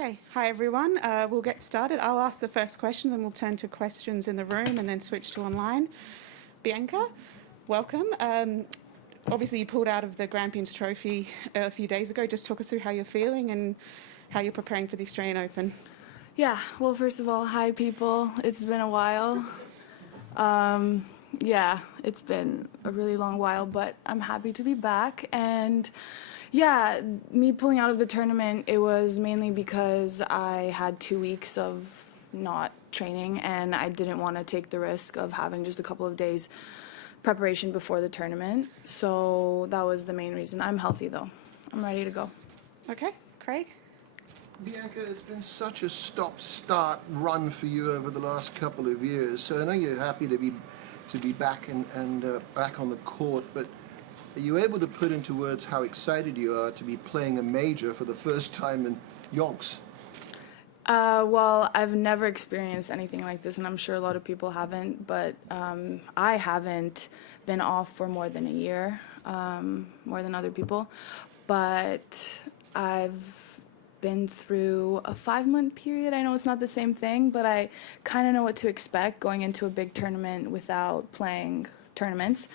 Okay, hi everyone. We'll get started. I'll ask the first question, then we'll turn to questions in the room and then switch to online. Bianca, welcome. Obviously you pulled out of the Grampians Trophy a few days ago. Just talk us through how you're feeling and how you're preparing for the Australian Open. Yeah, well, first of all, hi people. It's been a while. Yeah, it's been a really long while, but I'm happy to be back. And yeah, me pulling out of the tournament, it was mainly because I had 2 weeks of not training and I didn't want to take the risk of having just a couple of days preparation before the tournament. So that was the main reason. I'm healthy though. I'm ready to go. Okay, Craig? Bianca, it's been such a stop-start run for you over the last couple of years. So I know you're happy to be back and back on the court, but are you able to put into words how excited you are to be playing a major for the first time in yonks? Well, I've never experienced anything like this, and I'm sure a lot of people haven't, but I haven't been off for more than a year, more than other people, but I've been through a 5-month period. I know it's not the same thing, but I kind of know what to expect going into a big tournament without playing tournaments.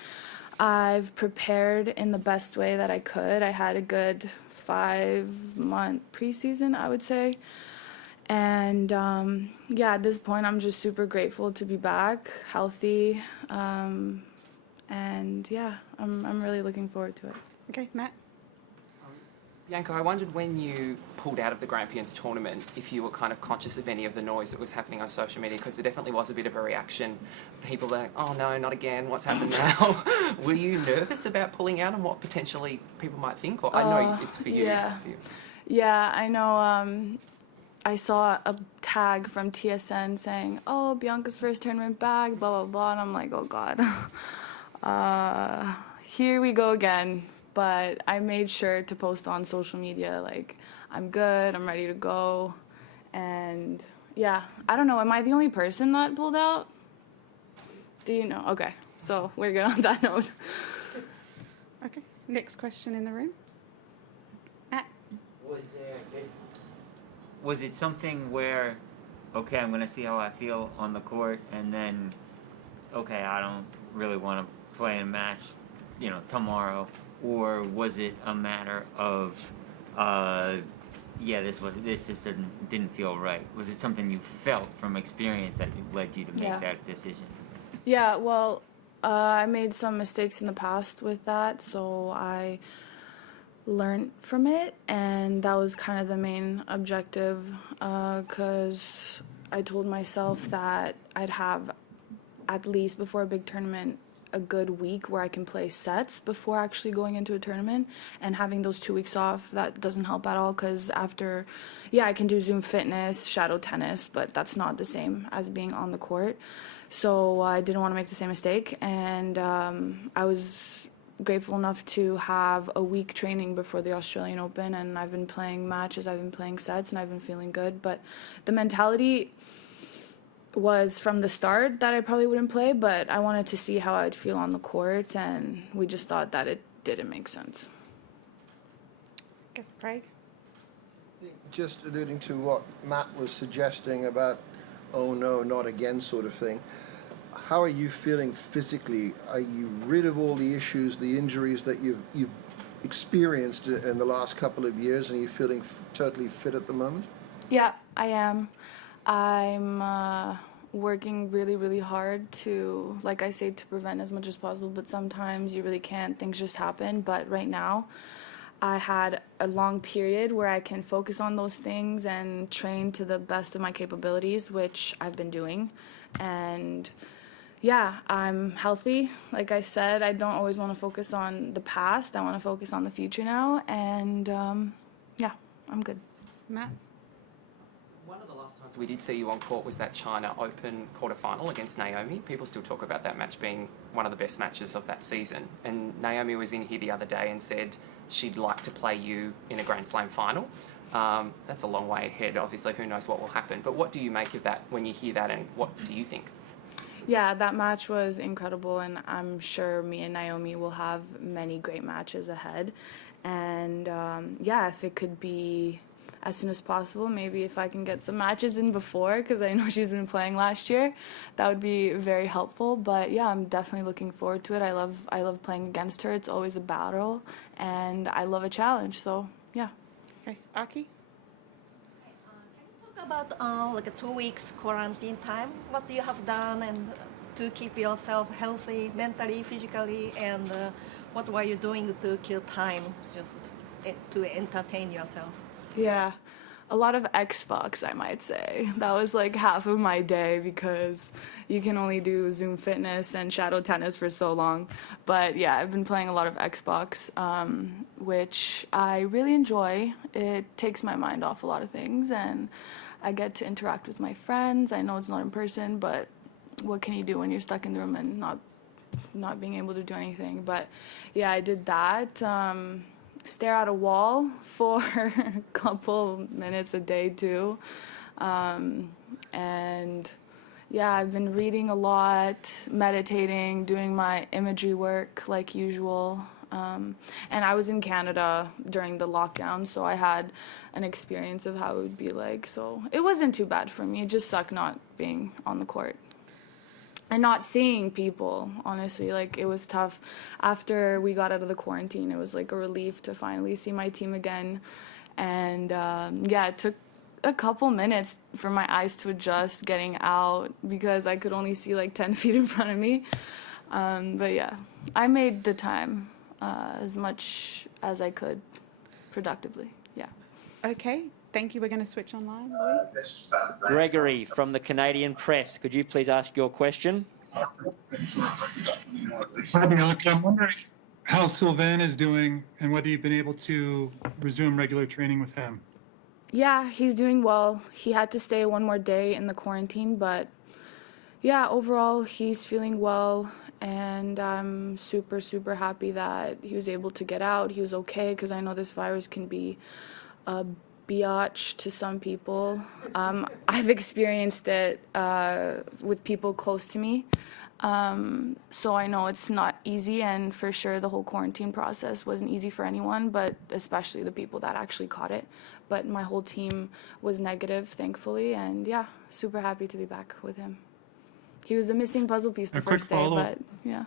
I've prepared in the best way that I could. I had a good 5-month preseason, I would say. And yeah, at this point, I'm just super grateful to be back, healthy. And yeah, I'm really looking forward to it. Okay, Matt? Bianca, I wondered when you pulled out of the Grampians tournament if you were kind of conscious of any of the noise that was happening on social media, because there definitely was a bit of a reaction. People were like, oh no, not again, what's happened now? Were you nervous about pulling out and what potentially people might think? Or I know it's for you. Yeah, yeah, I know. I saw a tag from TSN saying, oh, Bianca's first tournament back, blah, blah, blah, and I'm like, oh God, here we go again. But I made sure to post on social media, like, I'm good, I'm ready to go. And yeah, I don't know, am I the only person that pulled out? Do you know? Okay, so we're good on that note. Okay, next question in the room. Matt? Was it something where, okay, I'm going to see how I feel on the court, and then, okay, I don't really want to play a match, you know, tomorrow? Or was it a matter of, yeah, this just didn't feel right? Was it something you felt from experience that led you to make that decision? Yeah, well, I made some mistakes in the past with that, so I learned from it, and that was kind of the main objective, because I told myself that I'd have, at least before a big tournament, a good week where I can play sets before actually going into a tournament, and having those 2 weeks off, that doesn't help at all, because after, yeah, I can do Zoom fitness, shadow tennis, but that's not the same as being on the court. So I didn't want to make the same mistake, and I was grateful enough to have a week training before the Australian Open, and I've been playing matches, I've been playing sets, and I've been feeling good. But the mentality was from the start that I probably wouldn't play, but I wanted to see how I'd feel on the court, and we just thought that it didn't make sense. Okay, Craig? Just alluding to what Matt was suggesting about, oh no, not again sort of thing. How are you feeling physically? Are you rid of all the issues, the injuries that you've experienced in the last couple of years, and are you feeling totally fit at the moment? Yeah, I am. I'm working really, really hard to, like I say, to prevent as much as possible, but sometimes you really can't. Things just happen. But right now, I had a long period where I can focus on those things and train to the best of my capabilities, which I've been doing. And yeah, I'm healthy. Like I said, I don't always want to focus on the past. I want to focus on the future now. And yeah, I'm good. Matt? One of the last times we did see you on court was that China Open quarterfinal against Naomi. People still talk about that match being one of the best matches of that season. And Naomi was in here the other day and said she'd like to play you in a Grand Slam final. That's a long way ahead. Obviously, who knows what will happen. But what do you make of that when you hear that, and what do you think? Yeah, that match was incredible, and I'm sure me and Naomi will have many great matches ahead. And yeah, if it could be as soon as possible. Maybe if I can get some matches in before, because I know she's been playing last year, that would be very helpful. But yeah, I'm definitely looking forward to it. I love playing against her. It's always a battle, and I love a challenge. So yeah. Okay, Aki? Talk about like a 2 weeks quarantine time. What you have done and to keep yourself healthy mentally, physically, and what were you doing to kill time just to entertain yourself? Yeah, a lot of Xbox, I might say. That was like half of my day because you can only do Zoom Fitness and Shadow Tennis for so long. But yeah, I've been playing a lot of Xbox, which I really enjoy. It takes my mind off a lot of things, and I get to interact with my friends. I know it's not in person, but what can you do when you're stuck in the room and not being able to do anything? But yeah, I did that. Stare at a wall for a couple minutes a day too. And yeah, I've been reading a lot, meditating, doing my imagery work like usual. And I was in Canada during the lockdown, so I had an experience of how it would be like. So it wasn't too bad for me. It just sucked not being on the court and not seeing people, honestly. Like, it was tough. After we got out of the quarantine, it was like a relief to finally see my team again. And yeah, it took a couple minutes for my eyes to adjust getting out because I could only see like 10 feet in front of me. But yeah, I made the time as much as I could productively. Yeah. Okay, thank you. We're going to switch online. Louis? Gregory from the Canadian Press, could you please ask your question? Hi, Bianca. I'm wondering how Sylvain is doing and whether you've been able to resume regular training with him. Yeah, he's doing well. He had to stay one more day in the quarantine, but yeah, overall he's feeling well, and I'm super, super happy that he was able to get out. He was okay, because I know this virus can be a biatch to some people. I've experienced it with people close to me, so I know it's not easy, and for sure the whole quarantine process wasn't easy for anyone, but especially the people that actually caught it. But my whole team was negative, thankfully, and yeah, super happy to be back with him. He was the missing puzzle piece the first day, but yeah.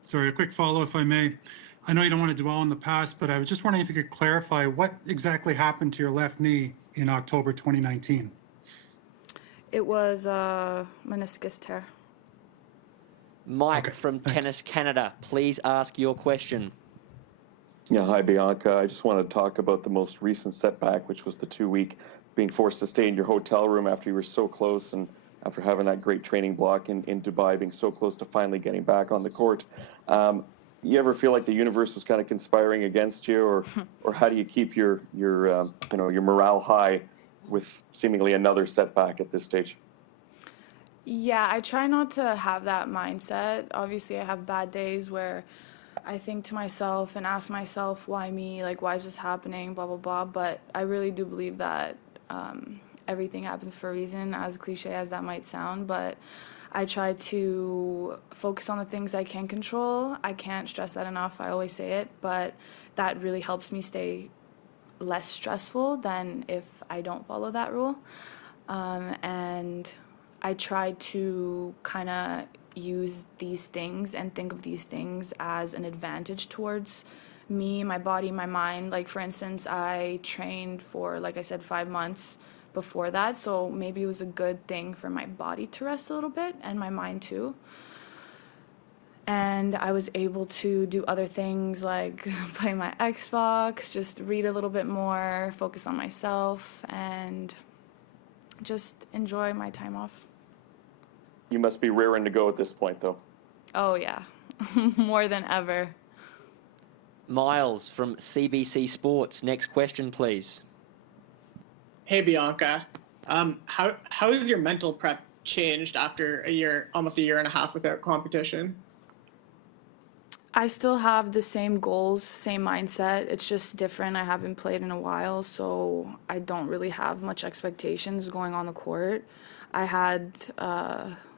Sorry, a quick follow, if I may. I know you don't want to dwell on the past, but I was just wondering if you could clarify what exactly happened to your left knee in October 2019. It was a meniscus tear. Mike Okay, from thanks. Tennis Canada, please ask your question. Yeah, hi Bianca. I just want to talk about the most recent setback, which was the 2-week being forced to stay in your hotel room after you were so close, and after having that great training block in Dubai, being so close to finally getting back on the court. You ever feel like the universe was kind of conspiring against you, or how do you keep your morale high with seemingly another setback at this stage? Yeah, I try not to have that mindset. Obviously, I have bad days where I think to myself and ask myself, why me? Like, why is this happening? Blah, blah, blah. But I really do believe that everything happens for a reason, as cliche as that might sound. But I try to focus on the things I can control. I can't stress that enough. I always say it. But that really helps me stay less stressful than if I don't follow that rule. And I try to kind of use these things and think of these things as an advantage towards me, my body, my mind. Like, for instance, I trained for, like I said, 5 months before that, so maybe it was a good thing for my body to rest a little bit, and my mind too. And I was able to do other things like play my Xbox, just read a little bit more, focus on myself, and just enjoy my time off. You must be raring to go at this point, though. Oh yeah, more than ever. Miles from CBC Sports, next question, please. Hey Bianca, how has your mental prep changed after almost a year and a half without competition? I still have the same goals, same mindset. It's just different. I haven't played in a while, so I don't really have much expectations going on the court. I had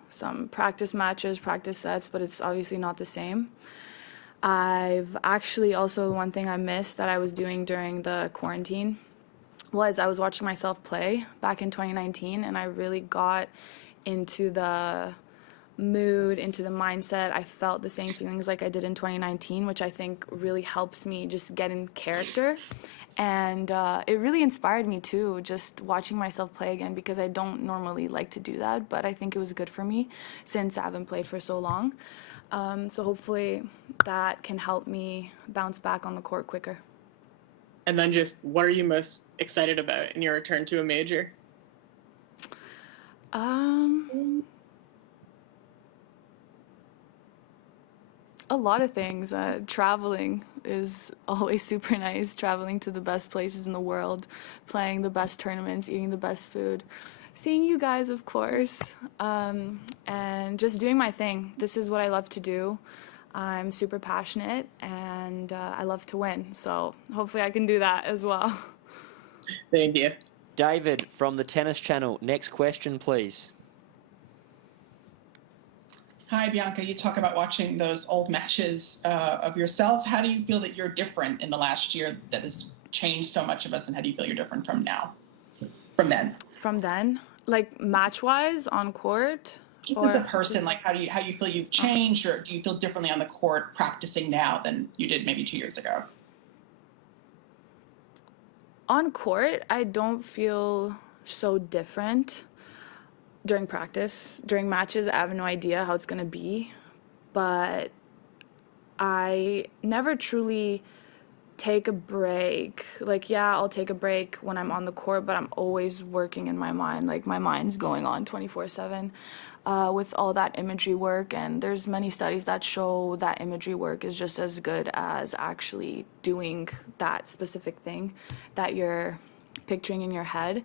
some practice matches, practice sets, but it's obviously not the same. I've actually also, one thing I missed that I was doing during the quarantine was I was watching myself play back in 2019, and I really got into the mood, into the mindset. I felt the same feelings like I did in 2019, which I think really helps me just get in character. And it really inspired me too, just watching myself play again, because I don't normally like to do that, but I think it was good for me since I haven't played for so long. So hopefully that can help me bounce back on the court quicker. And then just what are you most excited about in your return to a major? A lot of things. Traveling is always super nice. Traveling to the best places in the world, playing the best tournaments, eating the best food, seeing you guys, of course, and just doing my thing. This is what I love to do. I'm super passionate, and I love to win. So hopefully I can do that as well. Thank you. David from the Tennis Channel. Next question, please. Hi, Bianca. You talk about watching those old matches of yourself. How do you feel that you're different in the last year that has changed so much of us, and how do you feel you're different from now, from then? From then? Like match-wise on court? Just as a person, like how you feel you've changed, or do you feel differently on the court practicing now than you did maybe 2 years ago? On court, I don't feel so different. During practice, during matches, I have no idea how it's going to be, but I never truly take a break. Like, yeah, I'll take a break when I'm on the court, but I'm always working in my mind. Like, my mind's going on 24/7 with all that imagery work, and there's many studies that show that imagery work is just as good as actually doing that specific thing that you're picturing in your head.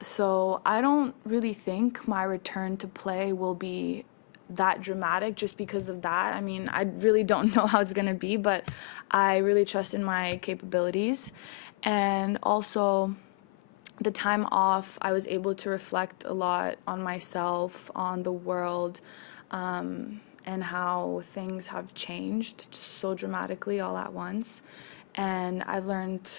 So I don't really think my return to play will be that dramatic just because of that. I mean, I really don't know how it's going to be, but I really trust in my capabilities. And also, the time off, I was able to reflect a lot on myself, on the world, and how things have changed so dramatically all at once. And I've learned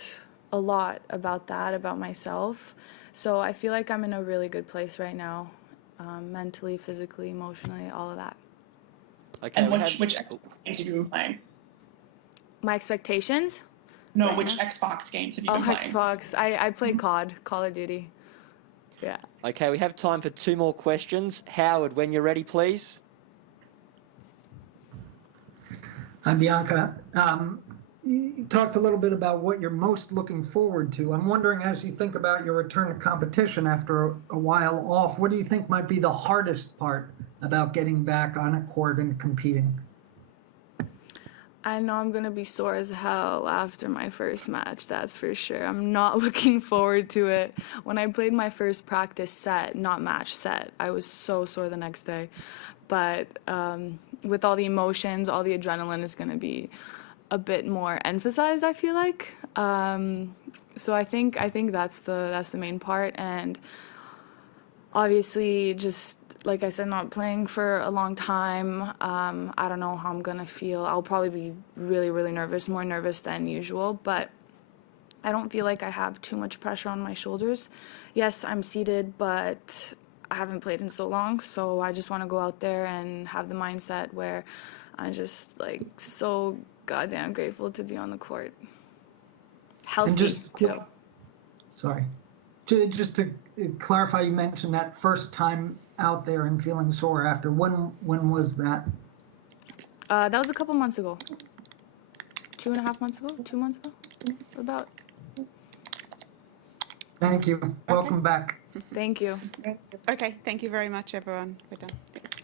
a lot about that, about myself. So I feel like I'm in a really good place right now, mentally, physically, emotionally, all of that. Okay, and which Xbox games have you been playing? My expectations? No, right which now? Xbox games have you been playing? Xbox. I play COD, Call of Duty. Yeah. Okay, we have time for 2 more questions. Howard, when you're ready, please. Hi, Bianca. You talked a little bit about what you're most looking forward to. I'm wondering, as you think about your return to competition after a while off, what do you think might be the hardest part about getting back on a court and competing? I know I'm going to be sore as hell after my first match, that's for sure. I'm not looking forward to it. When I played my first practice set, not match set, I was so sore the next day. But with all the emotions, all the adrenaline is going to be a bit more emphasized, I feel like. So I think that's the main part, and obviously just like I said, not playing for a long time. I don't know how I'm gonna feel. I'll probably be really, really nervous, more nervous than usual, but I don't feel like I have too much pressure on my shoulders. Yes, I'm seated, but I haven't played in so long, so I just want to go out there and have the mindset where I'm just like so goddamn grateful to be on the court. Healthy too. Sorry. Just to clarify, you mentioned that first time out there and feeling sore after. When was that? That was a couple months ago. 2.5 months ago? 2 months ago? About. Thank you. Welcome back. Thank you. Okay, thank you very much, everyone. We're done.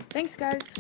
Thanks, guys.